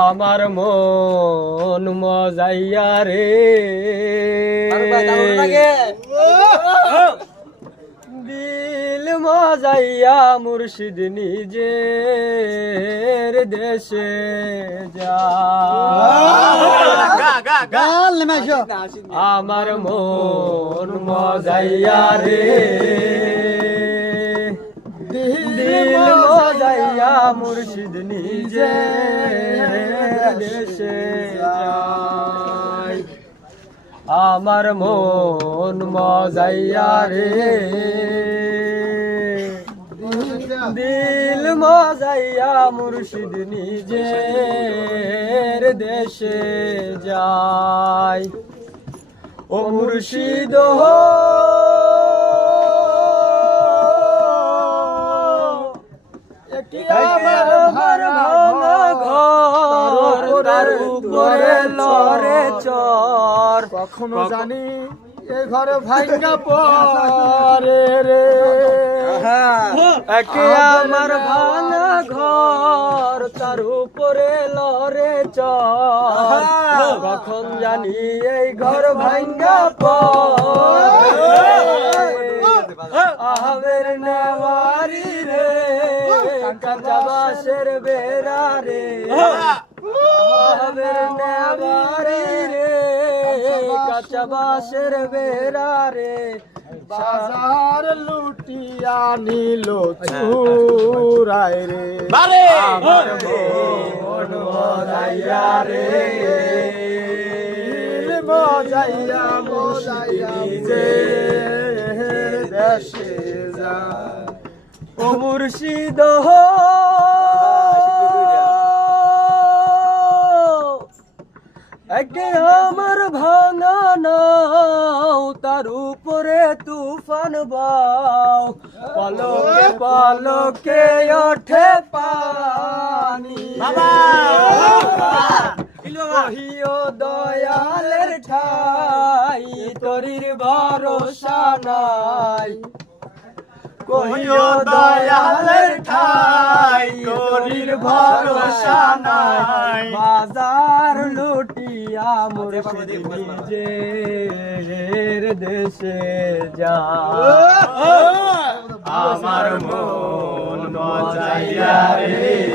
আমার মন মজাইয়া রে দিল মজাইয়া মুর্শিদ নিজের দেশে যা আমার মন মজাইয়া রে দিল মজাইয়া মুর্শিদ নিজের দেশে যায় আমার মন মজাইয়া রে দিল মজাইয়া মুর্শিদ নিজের দেশে যায় ও মুর্শিদ আমার ভাঙা ঘর তার উপরে লরে চর কখনো জানি এ ঘরে ভাঙ্গা পরে রে একে আমার ভাঙা ঘর তার উপরে লরে চর কখন জানি এই ঘর ভাঙ্গা পরে আহবের নেওয়ারি রে কাঁচা বাঁশের বেড়া রে আহবের নেওয়ারি রে কাঁচা বাঁশের বেড়া রে বাজার লুটিয়া নিল চুরাই রে আমার মন মজাইয়া রে মজাইয়া মজাইয়া নিজের দেশে যা ও মুর্শিদ একে আমার ভাঙা নাও তার উপরে তুফান বাও পলকে পলকে ওঠে পানি কহিও দয়ালের ঠাই তরির ভরসা নাই কহিও দয়ালের ঠাই তরির ভরসা নাই বাজার লুটিয়া মুর্শিদ নিজের দেশে যা আমার মন মজাইয়া রে।